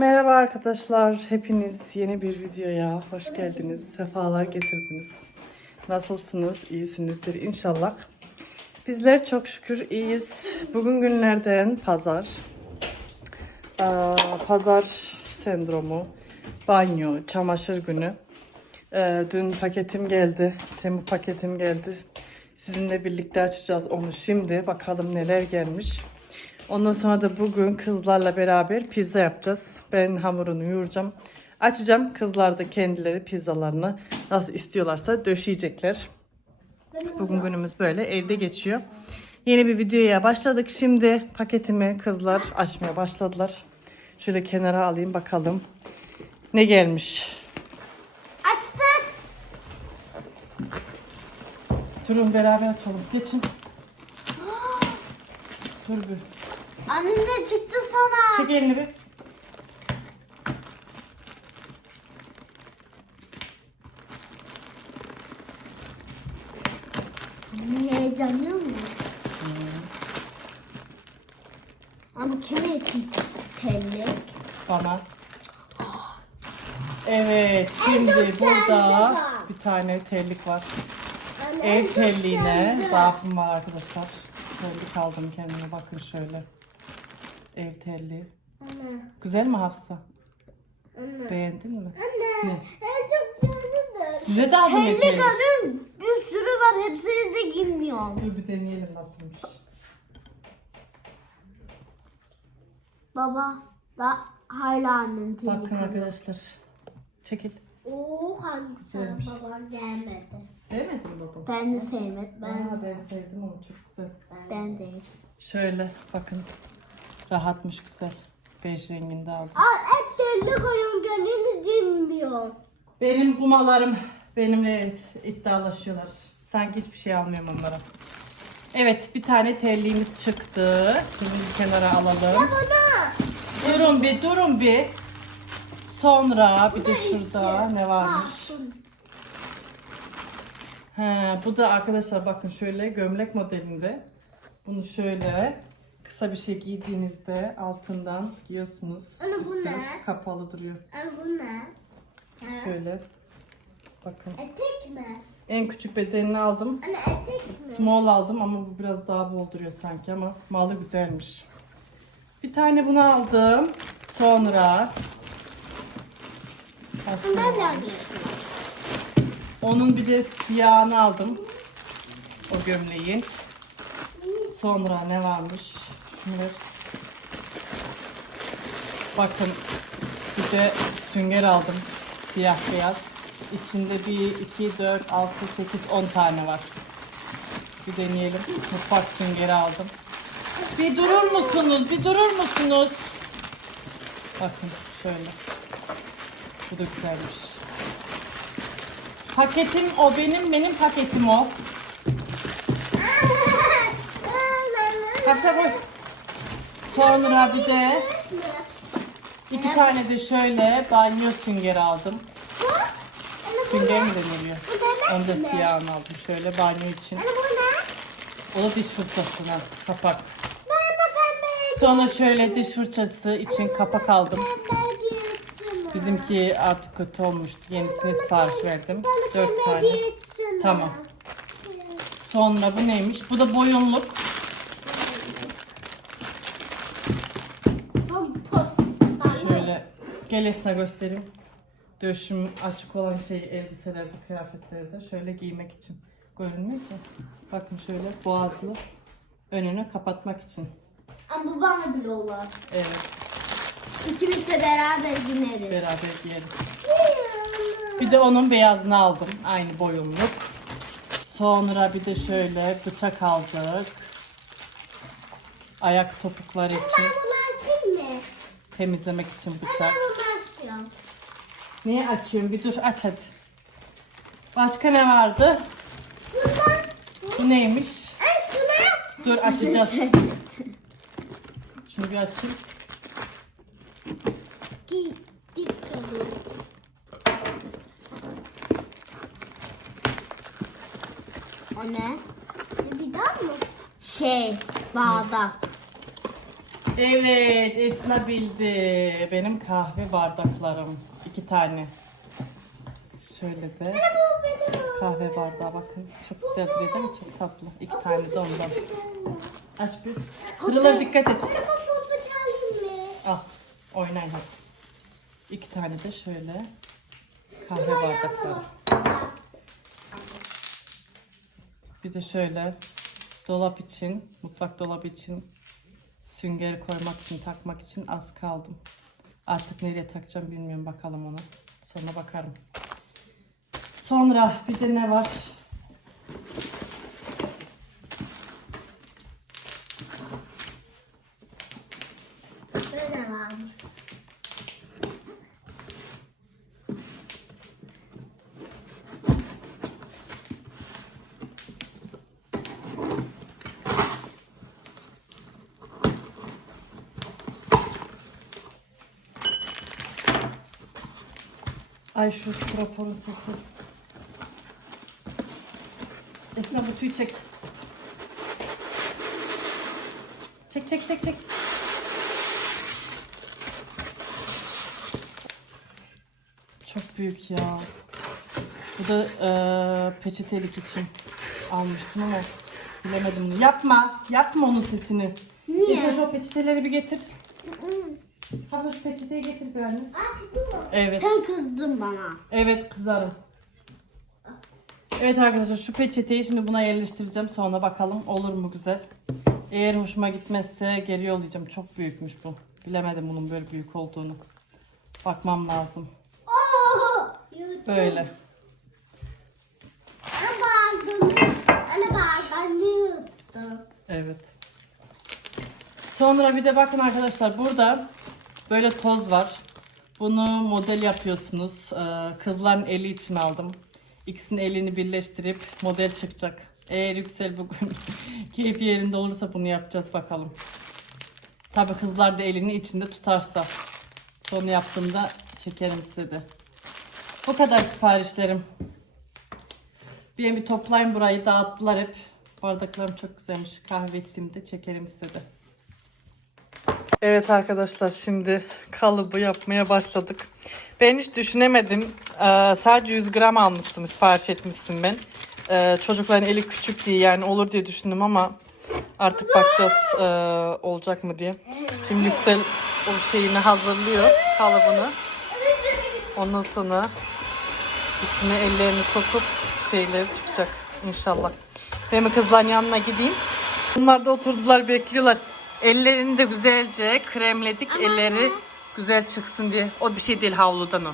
Merhaba arkadaşlar. Hepiniz yeni bir videoya hoş geldiniz. Sefalar getirdiniz. Nasılsınız? İyisinizdir inşallah. Bizler çok şükür iyiyiz. Bugün günlerden pazar. Aa, pazar sendromu, banyo, çamaşır günü. Ee, dün paketim geldi. Temu paketim geldi. Sizinle birlikte açacağız onu şimdi. Bakalım neler gelmiş. Ondan sonra da bugün kızlarla beraber pizza yapacağız. Ben hamurunu yoğuracağım. Açacağım. Kızlar da kendileri pizzalarını nasıl istiyorlarsa döşeyecekler. Bugün günümüz böyle evde geçiyor. Yeni bir videoya başladık. Şimdi paketimi kızlar açmaya başladılar. Şöyle kenara alayım bakalım. Ne gelmiş? Açtık. Durun beraber açalım. Geçin. Dur bir. Anne ne çıktı sana? Çek elini bir. Anne heyecanlı mı? Ama kime için? Bana. Evet, şimdi burada bir tane terlik var. Ev terliğine zaafım var arkadaşlar. Terlik aldım kendime. Bakın şöyle. Ev terliği. Anne. Güzel mi Hafsa? Anne. Beğendin mi? Anne. Ne? En çok güzeldir. Size de aldım ev Telli kadın bir sürü var. Hepsini de giymiyorum. Dur bir deneyelim nasılmış. Baba da hala annenin telli Bakın kadın. arkadaşlar. Çekil. Oo hangisi Güzelmiş. baba sevmedi. Sevmedin mi babam? Ben de sevmedim. Ben, Aa, ben sevdim onu çok güzel. ben de. Şöyle bakın. Rahatmış güzel. Bej renginde aldım. Aa hep telli koyun kendini dinmiyor. Benim kumalarım benimle evet, iddialaşıyorlar. Sanki hiçbir şey almıyorum onlara. Evet bir tane terliğimiz çıktı. Şimdi bir kenara alalım. Bana. Durun bir durun bir. Sonra bir de şurada ne varmış? He, bu da arkadaşlar bakın şöyle gömlek modelinde. Bunu şöyle kısa bir şey giydiğinizde altından giyiyorsunuz. Ana, bu Üstü ne? kapalı duruyor. Anne bu ne? Ha? Şöyle. Bakın. Etek mi? En küçük bedenini aldım. Anne etek mi? Small aldım ama bu biraz daha bol duruyor sanki ama malı güzelmiş. Bir tane bunu aldım. Sonra Aslında Ben de aldım. onun bir de siyahını aldım. O gömleğin. Sonra ne varmış? Şimdi bakın bir de sünger aldım. Siyah beyaz. İçinde bir, iki, dört, altı, sekiz, on tane var. Bir deneyelim. Mutfak süngeri aldım. Bir durur musunuz? Bir durur musunuz? Bakın şöyle. Bu da güzelmiş. Paketim o benim, benim paketim o. Kapsa koy. Sonra bir de iki tane de şöyle banyo süngeri aldım. Sünger mi deniliyor? Da siyahını aldım. Şöyle banyo için. O da diş fırçasına kapak. Sonra şöyle diş fırçası için kapak aldım. Bizimki artık kötü olmuştu. Yenisini sipariş verdim. Dört tane. Tamam. Sonra bu neymiş? Bu da boyunluk. Son post. Şöyle gelesine göstereyim. Döşüm açık olan şey elbiselerde, kıyafetlerde şöyle giymek için görünmüyor ki. Bakın şöyle boğazlı önünü kapatmak için. Ama bu bana bile olur. Evet, İkimiz de beraber gineriz. beraber giyeriz. Bir de onun beyazını aldım. Aynı boyunluk. Sonra bir de şöyle bıçak aldık. Ayak topukları için, Ben bunu açayım mı? temizlemek için Ben bıçak. bunu açıyorum. Niye açıyorum? Bir dur aç hadi. Başka ne vardı? Buradan. Bu neymiş? Ay. Dur açacağız. Şunu bir açayım. O ne? Bir daha mı? Şey, bardak. Evet Esna bildi. Benim kahve bardaklarım. İki tane. Şöyle de kahve bardağı bakın. Çok güzel duruyor değil mi? Çok tatlı. İki tane de ondan. Aç bir. Kırılır dikkat et. Al. Oynayın hadi. İki tane de şöyle kahve bardakları. Bir de şöyle dolap için, mutfak dolabı için süngeri koymak için, takmak için az kaldım. Artık nereye takacağım bilmiyorum. Bakalım onu. Sonra bakarım. Sonra bir de ne var? Böyle varmış. Ay şu raporun sesi. Esna bu tüyü çek. Çek çek çek çek. Çok büyük ya. Bu da eee peçetelik için almıştım ama bilemedim. Yapma. Yapma onun sesini. Niye? Esna şu peçeteleri bir getir. Hafif şu peçeteyi getir bir anne. Evet. Sen kızdın bana. Evet kızarım. Evet arkadaşlar şu peçeteyi şimdi buna yerleştireceğim. Sonra bakalım olur mu güzel. Eğer hoşuma gitmezse geri yollayacağım. Çok büyükmüş bu. Bilemedim bunun böyle büyük olduğunu. Bakmam lazım. Böyle. Evet. Sonra bir de bakın arkadaşlar burada böyle toz var. Bunu model yapıyorsunuz. Ee, Kızların eli için aldım. İkisinin elini birleştirip model çıkacak. Eğer Yüksel bugün keyfi yerinde olursa bunu yapacağız bakalım. Tabi kızlar da elini içinde tutarsa. Son yaptığımda çekerim size de. Bu kadar siparişlerim. Bir bir toplayın burayı dağıttılar hep. Bardaklarım çok güzelmiş. Kahve içeyim de çekerim size de. Evet arkadaşlar şimdi kalıbı yapmaya başladık. Ben hiç düşünemedim. Ee, sadece 100 gram almışsın, sipariş etmişsin ben. Ee, çocukların eli küçük diye yani olur diye düşündüm ama artık bakacağız ee, olacak mı diye. Şimdi Yüksel o şeyini hazırlıyor kalıbını. Ondan sonra içine ellerini sokup şeyleri çıkacak inşallah. Ben bir kızların yanına gideyim. Bunlar da oturdular bekliyorlar. Ellerini de güzelce kremledik. Elleri güzel çıksın diye. O bir şey değil havludan o.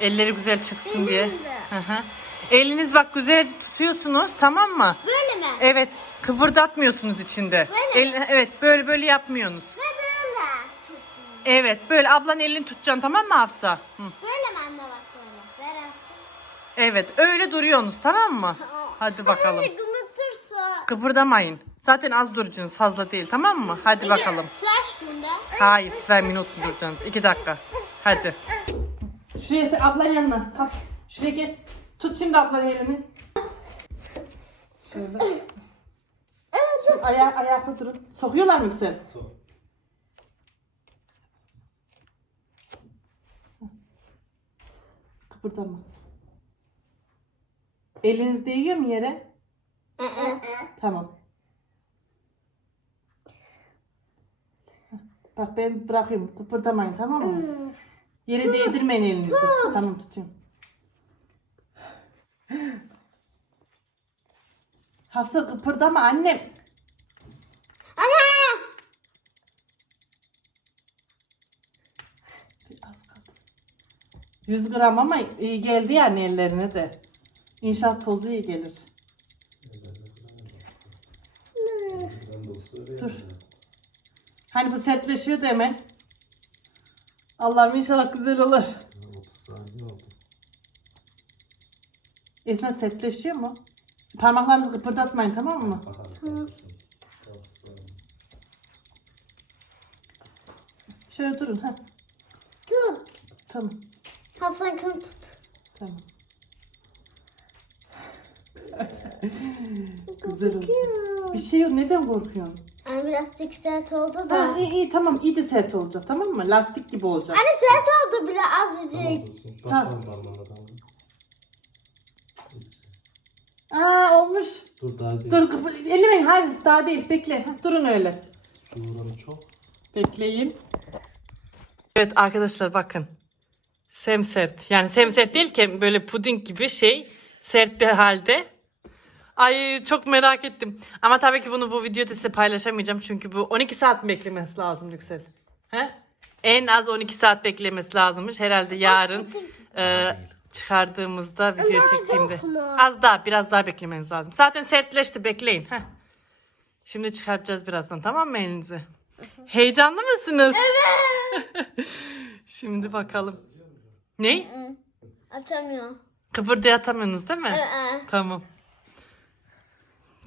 Elleri güzel çıksın diye. Hı hı. Eliniz bak güzel tutuyorsunuz tamam mı? Böyle mi? Evet. Kıpırdatmıyorsunuz içinde. Böyle El- evet böyle böyle yapmıyorsunuz. Ve böyle. Evet böyle ablanın elini tutacaksın tamam mı Hafsa? Hı. Böyle mi anne bak böyle? Verersin. Evet öyle duruyorsunuz tamam mı? Hadi bakalım. Kıpırdamayın. Zaten az duracaksınız fazla değil tamam mı? Hadi bakalım. Hayır 2 minut duracaksınız. 2 dakika. Hadi. Şuraya sen ablanın yanına. Has. Şuraya gel. Tut şimdi ablanın elini. Şöyle. Şimdi aya ayakta durun. Sokuyorlar mı güzel? Kıpırdama. Eliniz değiyor mu yere? Tamam. Bak ben bırakıyorum. Kıpırdamayın tamam mı? Yere değdirmeyin elinizi. Tamam tutuyorum. Hafsa kıpırdama annem. Anne. Bir Az kaldı. 100 gram ama iyi geldi yani ellerine de. İnşallah tozu iyi gelir. Dur. Hani bu sertleşiyordu hemen. Allah'ım inşallah güzel olur. 30 saniye oldu. Esna sertleşiyor mu? Parmaklarınızı kıpırdatmayın tamam mı? Bakalım. Tamam. 30 saniye. Şöyle durun ha. Tut. Tamam. Hafsan kan tut. Tamam. Güzel olacak. Bir şey yok. Neden korkuyorsun? Anne birazcık sert oldu da. Ha, iyi, iyi tamam iyice sert olacak tamam mı? Lastik gibi olacak. Anne sert oldu bile azıcık. Tamam parmağına. Aa olmuş. Dur daha değil. Dur kapı, ellemeyin hayır daha değil bekle. Ha, Durun öyle. Su oranı çok. Bekleyin. Evet arkadaşlar bakın. Semsert. Yani semsert değil ki böyle puding gibi şey. Sert bir halde. Ay çok merak ettim. Ama tabii ki bunu bu videoda size paylaşamayacağım. Çünkü bu 12 saat mi beklemesi lazım Yüksel? He? En az 12 saat beklemesi lazımmış. Herhalde yarın e, çıkardığımızda video çektiğimde. Az daha biraz daha beklemeniz lazım. Zaten sertleşti bekleyin. Heh. Şimdi çıkartacağız birazdan tamam mı elinizi? Heyecanlı mısınız? Evet. Şimdi bakalım. Ne? Açamıyor. Kıpırdayatamıyorsunuz değil mi? Ee, Tamam.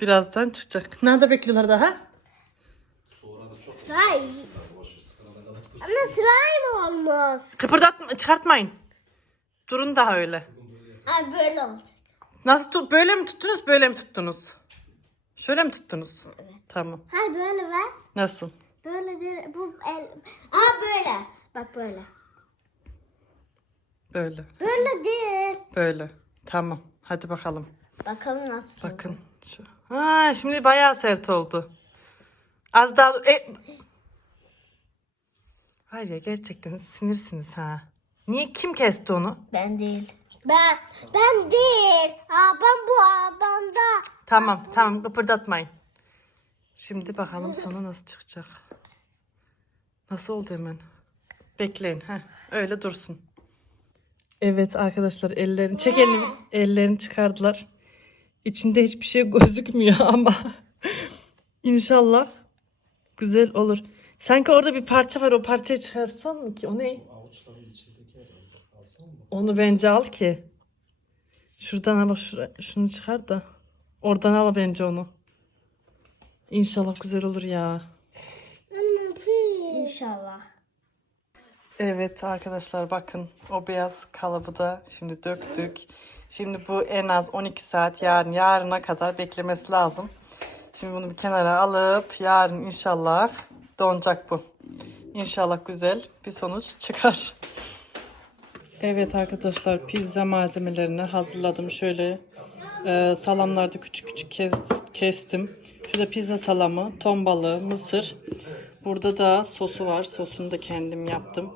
Birazdan çıkacak. Nerede bekliyorlar daha? Slime. Ama slime olmaz. Kıpırdatma, çıkartmayın. Durun daha öyle. Ay böyle olacak. Nasıl tut? Böyle mi tuttunuz, böyle mi tuttunuz? Şöyle mi tuttunuz? Tamam. Hayır böyle ver. Nasıl? Böyle değil. Bu el. Aa böyle. Bak böyle. Böyle. Böyle değil. Böyle. Tamam. Hadi bakalım. Bakalım nasıl. Bakın. Şu. Ha, şimdi bayağı sert oldu. Az daha... E... Var ya gerçekten sinirsiniz ha. Niye kim kesti onu? Ben değil. Ben ben değil. Aa ben bu abanda. Tamam tamam kıpırdatmayın. Şimdi bakalım sonu nasıl çıkacak. Nasıl oldu hemen? Bekleyin. Heh, öyle dursun. Evet arkadaşlar ellerini çek elini, ellerini çıkardılar. İçinde hiçbir şey gözükmüyor ama inşallah güzel olur. Sanki orada bir parça var o parçayı çıkarsan mı ki? O ne? Avuçların içindeki herhalde. Alsana mı? Onu bence al ki. Şuradan al bak şura, şunu çıkar da. Oradan al bence onu. İnşallah güzel olur ya. İnşallah. Evet arkadaşlar bakın o beyaz kalıbı da şimdi döktük. Şimdi bu en az 12 saat yarın yarına kadar beklemesi lazım. Şimdi bunu bir kenara alıp yarın inşallah donacak bu. İnşallah güzel bir sonuç çıkar. Evet arkadaşlar pizza malzemelerini hazırladım. Şöyle e, salamlarda küçük küçük kestim. Şurada pizza salamı, ton balığı, mısır. Burada da sosu var. Sosunu da kendim yaptım.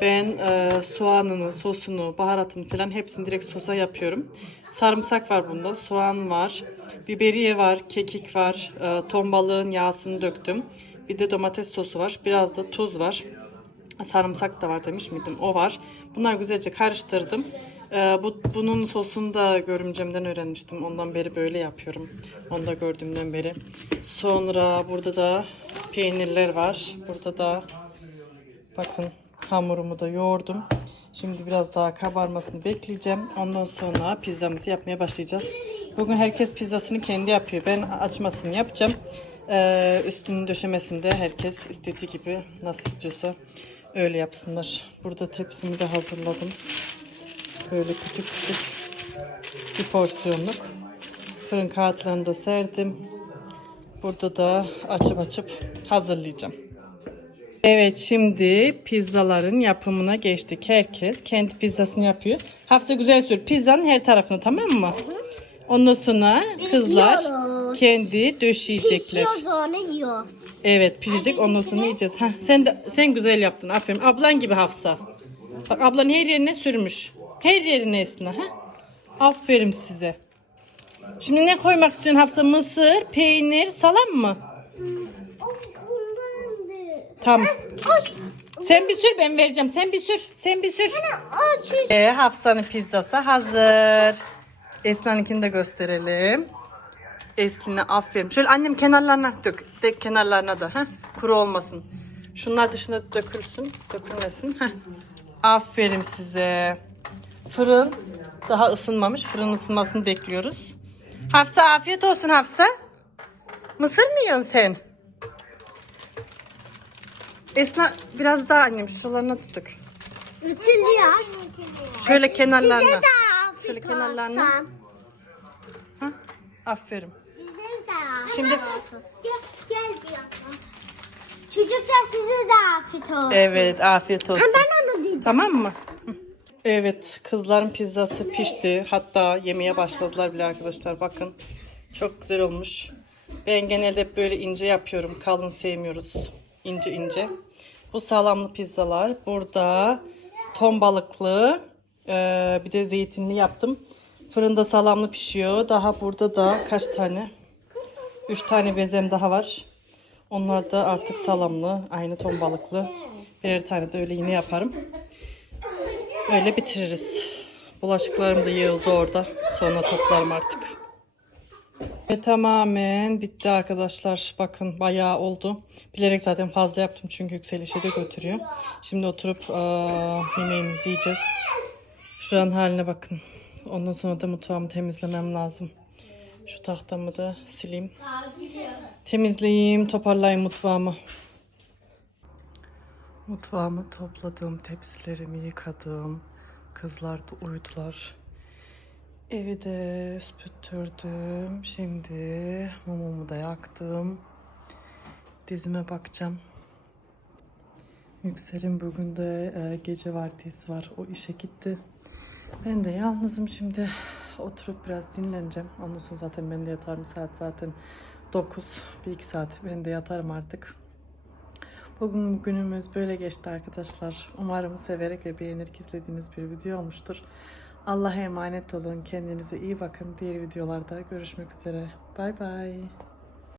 Ben e, soğanını, sosunu, baharatını falan hepsini direkt sosa yapıyorum. Sarımsak var bunda, soğan var, biberiye var, kekik var, e, ton balığın yağsını döktüm. Bir de domates sosu var, biraz da tuz var. Sarımsak da var demiş miydim? O var. Bunlar güzelce karıştırdım. Ee, bu, bunun sosunu da görümcemden öğrenmiştim. Ondan beri böyle yapıyorum. Onu da gördüğümden beri. Sonra burada da peynirler var. Burada da bakın hamurumu da yoğurdum. Şimdi biraz daha kabarmasını bekleyeceğim. Ondan sonra pizzamızı yapmaya başlayacağız. Bugün herkes pizzasını kendi yapıyor. Ben açmasını yapacağım. Ee, üstünün döşemesini de herkes istediği gibi nasıl istiyorsa öyle yapsınlar. Burada tepsimi de hazırladım. Böyle küçük küçük bir porsiyonluk. Fırın kağıtlarını da serdim. Burada da açıp açıp hazırlayacağım. Evet şimdi pizzaların yapımına geçtik. Herkes kendi pizzasını yapıyor. Hafsa güzel sür pizzanın her tarafını tamam mı? Ondan sonra kızlar Biliyoruz. kendi döşeyecekler. Pişiyor sonra. Evet pişecek ondan sonra yiyeceğiz. Heh, sen de sen güzel yaptın aferin. Ablan gibi Hafsa. Bak ablan her yerine sürmüş. Her yerine Esna. Ha? Aferin size. Şimdi ne koymak istiyorsun Hafsa? Mısır, peynir, salam mı? Tamam. Sen bir sür ben vereceğim. Sen bir sür. Sen bir sür. Ee, Hafsa'nın pizzası hazır. Esna'nınkini de gösterelim. Esline aferin. Şöyle annem kenarlarına dök. De kenarlarına da. Heh. Kuru olmasın. Şunlar dışına dökülsün. Dökülmesin. Heh. Aferin size. Fırın daha ısınmamış. Fırın ısınmasını bekliyoruz. Hafsa afiyet olsun Hafsa. Mısır mı yiyorsun sen? Esna biraz daha annem şuralarına dök. Ütülüyor. Şöyle kenarlarına. Şöyle kenarlarına. Hah, Aferin. Size de afiyet Şimdi- olsun. Gel, gel bir yapalım. Çocuklar size de afiyet olsun. Evet afiyet olsun. Ben onu diyeceğim. Tamam mı? Evet kızların pizzası pişti. Hatta yemeye başladılar bile arkadaşlar. Bakın çok güzel olmuş. Ben genelde böyle ince yapıyorum. Kalın sevmiyoruz. İnce ince. Bu sağlamlı pizzalar. Burada ton balıklı eee, bir de zeytinli yaptım. Fırında sağlamlı pişiyor. Daha burada da kaç tane? 3 tane bezem daha var. Onlar da artık salamlı. Aynı ton balıklı. Birer tane de öyle yine yaparım. Öyle bitiririz. Bulaşıklarım da yığıldı orada. Sonra toplarım artık. Ve tamamen bitti arkadaşlar. Bakın bayağı oldu. Bilerek zaten fazla yaptım çünkü yükselişe de götürüyor. Şimdi oturup eee, yemeğimizi yiyeceğiz. Şuranın haline bakın. Ondan sonra da mutfağımı temizlemem lazım. Şu tahtamı da sileyim. Temizleyeyim, toparlayayım mutfağımı. Mutfağımı topladım, tepsilerimi yıkadım. Kızlar da uyudular. Evi de süpürttürdüm. Şimdi mumumu da yaktım. Dizime bakacağım. Yüksel'in bugün de e, gece vardiyası var. O işe gitti. Ben de yalnızım şimdi. Oturup biraz dinleneceğim. Ondan sonra zaten ben de yatarım. Saat zaten 9. Bir iki saat ben de yatarım artık. Bugün günümüz böyle geçti arkadaşlar. Umarım severek ve beğenerek izlediğiniz bir video olmuştur. Allah'a emanet olun. Kendinize iyi bakın. Diğer videolarda görüşmek üzere. Bay bay.